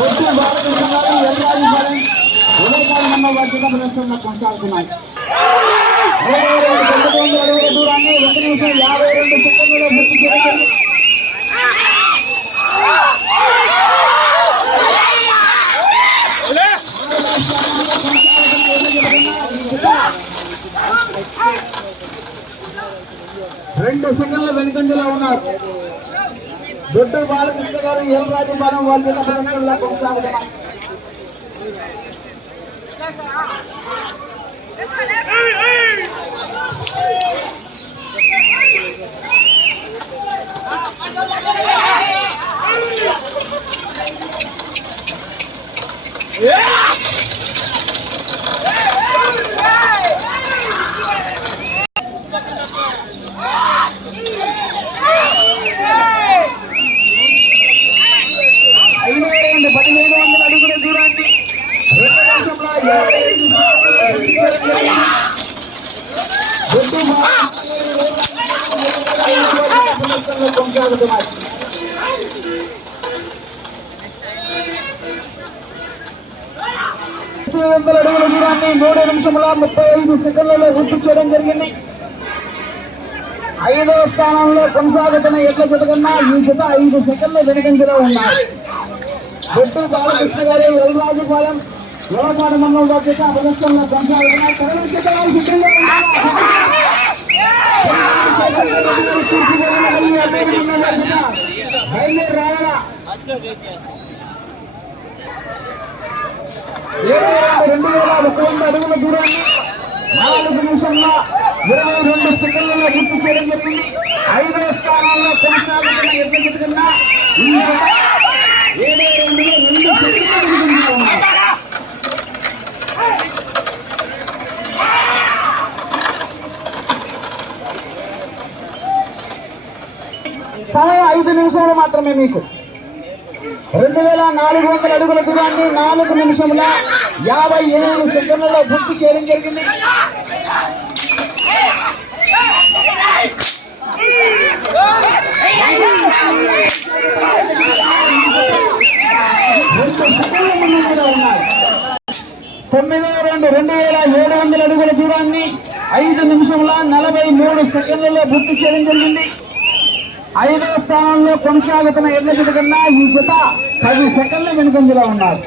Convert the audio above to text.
బొట్టు బాలకృష్ణ గారు ఎల్లాజిపాలెం ఉదయకాలమ్మ వాటిగా ప్రదర్శనలో కొనసాగుతున్నాయి. ఇరవై రెండు దూరాన్ని ఒక నిమిషం యాభై రెండు సెకండ్లలో పూర్తి చేయడం రెండు సెకండ్ల వెనుకంజలో ఉన్నారు. దొడ్డు బాలకృష్ణ గారు ఎల్ రాజపాలెం వాళ్ళ జత ప్రదర్శనలో కొనసాగుతున్నారు ఐదు తొమ్మిది వందల అడుగుల దూరాన్ని మూడు నిమిషముల ముప్పై ఐదు సెకండ్లలో పూర్తి చేయడం జరిగింది ఐదవ స్థానంలో కొనసాగుతున్న ఎడ్ల జత కన్నా ఈ జత ఐదు సెకండ్ల వెనుకంజలో ఉన్నారు బొట్టు బాలకృష్ణ గారి ఎల్రాజుపాలెం యువపాడ మండల జత ప్రదర్శనలో కొనసాగుతున్నారు కడల జత సిద్ధంగా బయలుదేరి రావాలా రెండు వేల ఒక వంద అడుగుల దూరాన్ని నాలుగు నిమిషంలో ఇరవై రెండు సెకండ్లలో గుర్తు చేయడం జరిగింది ఐదో స్థానంలో కొనసాగుతున్న ఎన్ని జత కన్నా ఈ జత ఏడు రెండులో రెండు సెకండ్ల ముందుగా ఉన్నారు సమయం ఐదు నిమిషములు మాత్రమే మీకు. రెండు వేల నాలుగు వందల అడుగుల దూరాన్ని నాలుగు నిమిషముల యాభై ఎనిమిది సెకండ్లలో గుర్తు చేయడం జరిగింది. తొమ్మిది రెండు రెండు వేల ఏడు వందల అడుగుల దూరాన్ని ఐదు నిమిషముల నలభై మూడు సెకండ్లలో పూర్తి చేయడం జరిగింది. ఐదవ స్థానంలో కొనసాగుతున్న ఎడ్ల జత కన్నా ఈ జత పది సెకండ్ల వెనుకంజలో ఉన్నారు.